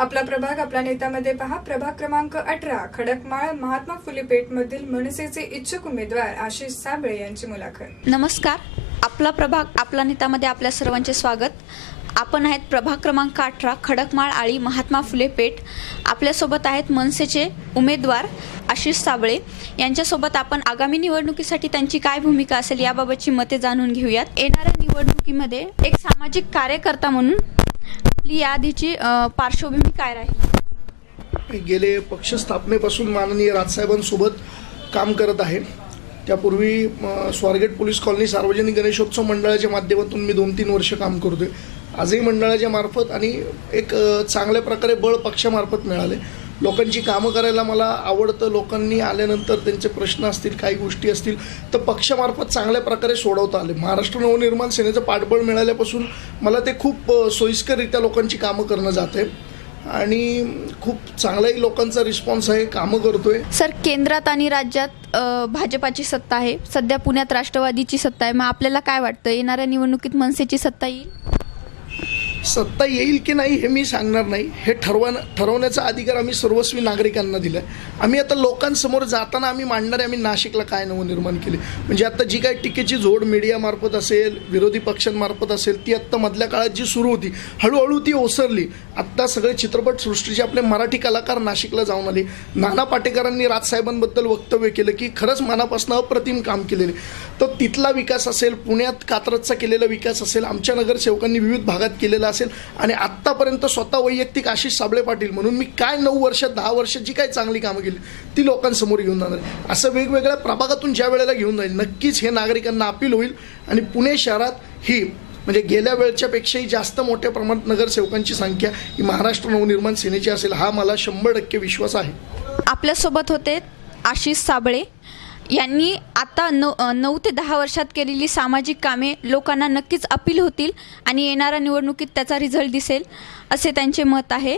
आपला प्रभाग आपला नेत्यामध्ये पहा. प्रभाग क्रमांक अठरा खडकमाळ महात्मा फुले पेठमधील मनसेचे इच्छुक उमेदवार आशिष साबळे यांची मुलाखत. नमस्कार. आपला प्रभाग आपला नेतामध्ये आपल्या सर्वांचे स्वागत. आपण आहेत प्रभाग क्रमांक अठरा खडकमाळ आळी महात्मा फुले पेठ. आपल्यासोबत आहेत मनसेचे उमेदवार आशिष साबळे. यांच्यासोबत आपण आगामी निवडणुकीसाठी त्यांची काय भूमिका असेल याबाबतची मते जाणून घेऊयात. येणाऱ्या निवडणुकीमध्ये एक सामाजिक कार्यकर्ता म्हणून आपली याआधीची पार्श्वभूमी काय राहील? गेले पक्ष स्थापनेपासून माननीय राजसाहेबांसोबत काम करत आहे. त्यापूर्वी स्वारगेट पोलीस कॉलनी सार्वजनिक गणेशोत्सव मंडळाच्या माध्यमातून मी दोन तीन वर्ष काम करतोय. आजही मंडळाच्या मार्फत आणि एक चांगल्या प्रकारे बळ पक्षामार्फत मिळाले लोकांची कामं करायला मला आवडतं. लोकांनी आल्यानंतर त्यांचे प्रश्न असतील काही गोष्टी असतील तर पक्षामार्फत चांगल्या प्रकारे सोडवता आले. महाराष्ट्र नवनिर्माण सेनेचं पाठबळ मिळाल्यापासून मला ते खूप सोयीस्कररित्या लोकांची कामं करणं जात आहे आणि खूप चांगलाही लोकांचा रिस्पॉन्स आहे कामं करतोय. सर केंद्रात आणि राज्यात भाजपाची सत्ता आहे. सध्या पुण्यात राष्ट्रवादीची सत्ता आहे. मग आपल्याला काय वाटतं? येणाऱ्या निवडणुकीत मनसेची सत्ता येईल? सत्ता येईल की नाही हे मी सांगणार नाही. हे ठरवा ठरवण्याचा अधिकार आम्ही सर्वस्वी नागरिकांना दिला आहे आम्ही आता लोकांसमोर जाताना आम्ही मांडणारे आम्ही नाशिकला काय नवनिर्माण केले? म्हणजे आता जी काय टीकेची जोड मीडियामार्फत असेल विरोधी पक्षांमार्फत असेल ती आत्ता मधल्या काळात जी सुरू होती हळूहळू ती ओसरली. आत्ता सगळे चित्रपटसृष्टीचे आपले मराठी कलाकार नाशिकला जाऊन आले. नाना पाटेकरांनी राजसाहेबांबद्दल वक्तव्य केलं की खरंच मनापासून अप्रतिम काम केलेले. तर तिथला विकास असेल पुण्यात कात्रजचा केलेला विकास असेल आमच्या नगरसेवकांनी विविध भागात केलेला असेल आणि आत्तापर्यंत स्वतः वैयक्तिक आशिष साबळे पाटील म्हणून मी काय नऊ वर्ष दहा वर्ष जी काय चांगली कामं केली ती लोकांसमोर घेऊन जाणार असं वेगवेगळ्या प्रभागातून ज्या वेळेला घेऊन जाईल नक्कीच हे नागरिकांना अपील होईल. आणि पुणे शहरात ही म्हणजे गेल्या वेळच्या पेक्षाही जास्त मोठ्या प्रमाणात नगरसेवकांची संख्या ही महाराष्ट्र नवनिर्माण सेनेची असेल हा मला शंभर टक्के विश्वास आहे. आपल्यासोबत होते आशिष साबळे. यांनी आता नऊ नऊ ते दहा वर्षात केलेली सामाजिक कामे लोकांना नक्कीच अपील होतील आणि येणाऱ्या निवडणुकीत त्याचा रिझल्ट दिसेल असे त्यांचे मत आहे.